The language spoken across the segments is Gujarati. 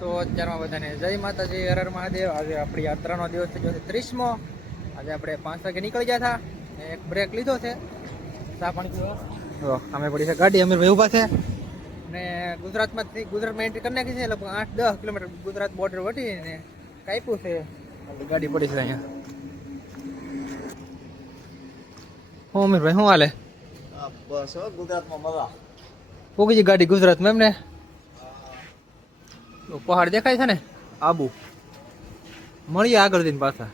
તો અત્યારમાં બધાને જય માતાજી, હર હર મહાદેવ। આજે આપણી યાત્રાનો દિવસ થઈ ગયો છે 30મો। આજે આપણે 5 વાગે નીકળી ગયા હતા ને એક બ્રેક લીધો છે, ચા પાણી પીવા। તો અમે પડી છે ગાડી, અમીરભાઈ ઊભા છે ને ગુજરાતમાં એન્ટ્રી કરી નાખી છે, લગભગ 8-10 કિલોમીટર ગુજરાત બોર્ડર વટીને કાપ્યું છે। આપણી ગાડી પડી છે અહીંયા। હું અમીરભાઈ શું હાલે? બસ ગુજરાતમાં મજા પોગી ગઈ ગાડી ગુજરાતમાં એમને? પહાડ દેખાય છે ને, આબુ મળીએ આગળ જઈને પાછા।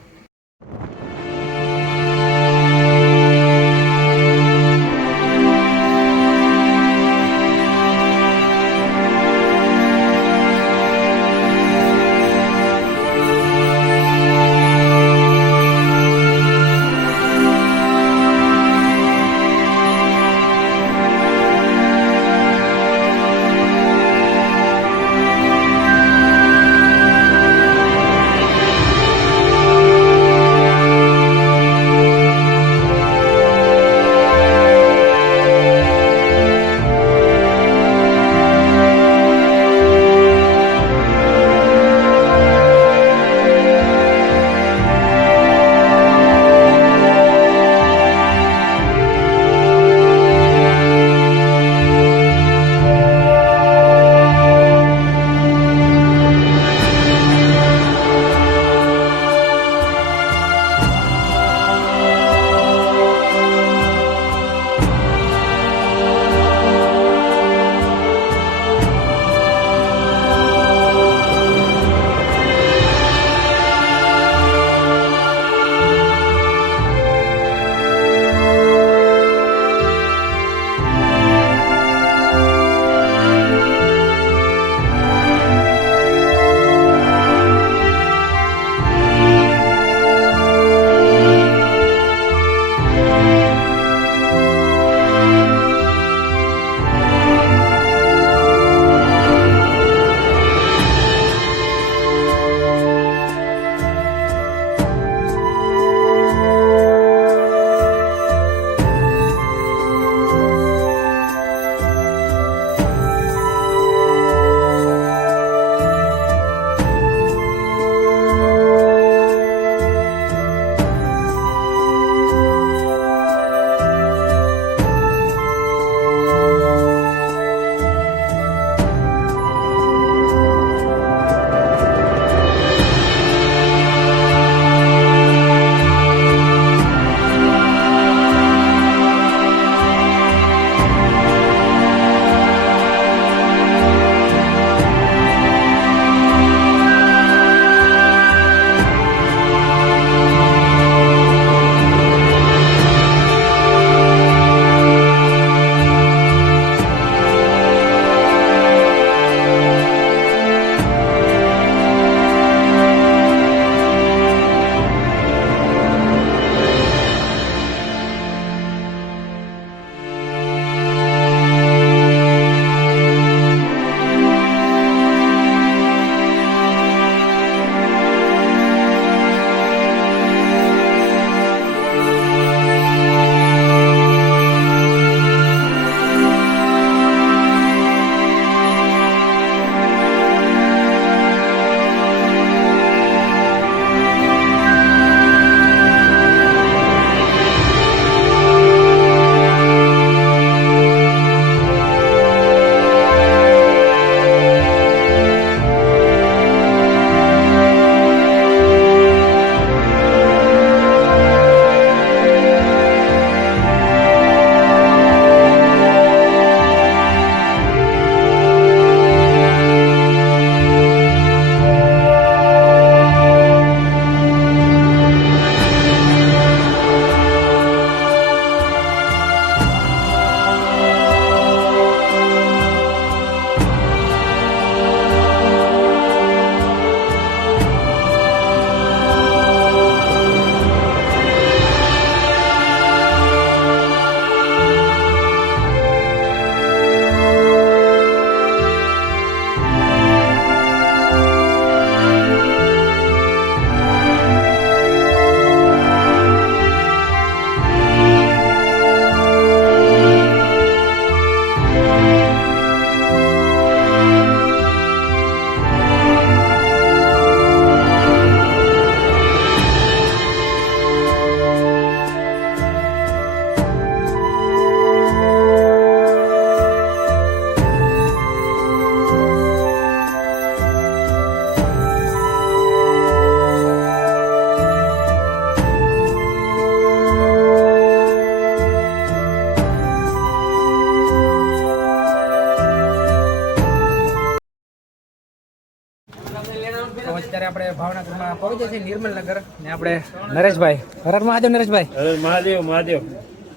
અત્યારે આપણે ભાવનગરમાં પહોંચે છીએ નિર્મલનગર ને આપણે નરેશભાઈ હર મહાદેવ નરેશભાઈ મહાદેવ મહાદેવ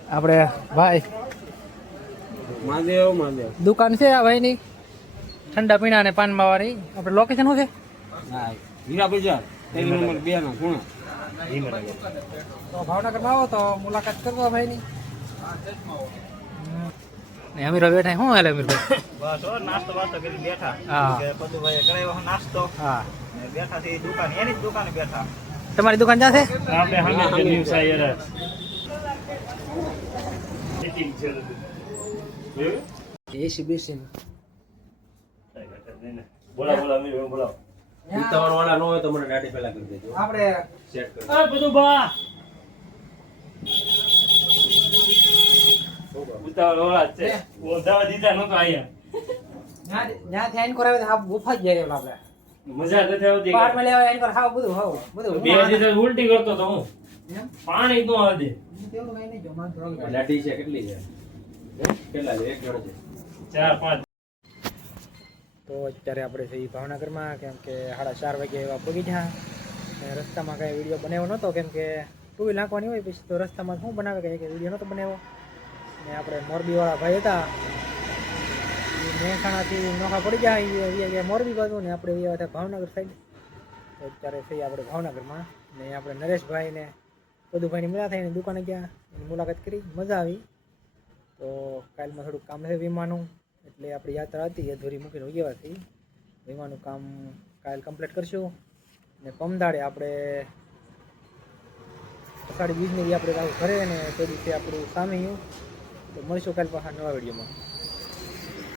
આપણે ભાઈ મહાદેવ મહાદેવ દુકાન છે આ ભાઈની ઠંડા પીણા અને પાનમાં વાળી આપણે લોકેશન શું છે હા હીરા બજાર તેરી નંબર 2 ના ખૂણા તો ભાવનગરમાં આવો તો મુલાકાત કરજો ભાઈની ને અમીરો બેઠા શું હાલે અમીરભાઈ બસ હો નાસ્તો વાસ્તો કરી બેઠા હા. કે પદુભાઈએ કરાવ્યો નાસ્તો હા ને બેઠા થી દુકાન એની જ દુકાને બેઠા તમારી દુકાન જશે આપણે હમે દિવસ આયરા એસી બેસી બોલા બોલા મીર બોલા ઉતાવળ વાળા ન હોય તો મને દાઢી પહેલા કરી દેજો આપણે સેટ કરી આ બધું બા ઉતાવળ વાળા છે ઓધાવા દીધા નતો આયા જ્યાંથી આઈન કરાવે તો હા ગુફા જ જાય એવડા આપણે મજા નથી આવતી પાર્ટમાં લેવા આઈન કર હાવ બધું બે દીધા ઉલટી કરતો તો હું એમ પાણી તો આવે તેવું કઈ નહીં જો માન થોડું દાઢી છે કેટલી છે કેટલા છે એક જણ છે 4-5 તો અત્યારે આપણે છે ઈ ભાવનગરમાં કેમ કે 4:30 વાગે એવા પગી જ્યાં અને રસ્તામાં કાંઈ વિડીયો બનાવ્યો નહોતો કેમ કે ટુ વ્હીલ નાખવાની હોય પછી તો રસ્તામાં શું બનાવે કે વિડીયો નહોતો બનાવ્યો ને આપણે મોરબીવાળા ભાઈ હતા એ મહેસાણાથી નોખા પડી ગયા મોરબી બાજુ ને આપણે એવા હતા ભાવનગર સાઈડ તો અત્યારે છે આપણે ભાવનગરમાં ને આપણે નરેશભાઈ ને પદુભાઈની મળ્યા થઈ એની દુકાને ગયા એની મુલાકાત કરી મજા આવી તો કાલમાં થોડુંક કામ છે વીમાનું એટલે આપણી યાત્રા હતી અધૂરી મૂકીને ઉજવવા થઈ વીમાનું કામ કાલ કમ્પ્લીટ કરશું ને પમદાડે આપણે અષાઢી બીજની આપણે ઘરે ને તે દિવસે આપણું સામે તો મળીશું કાલ પાછા નવા વિડીયોમાં.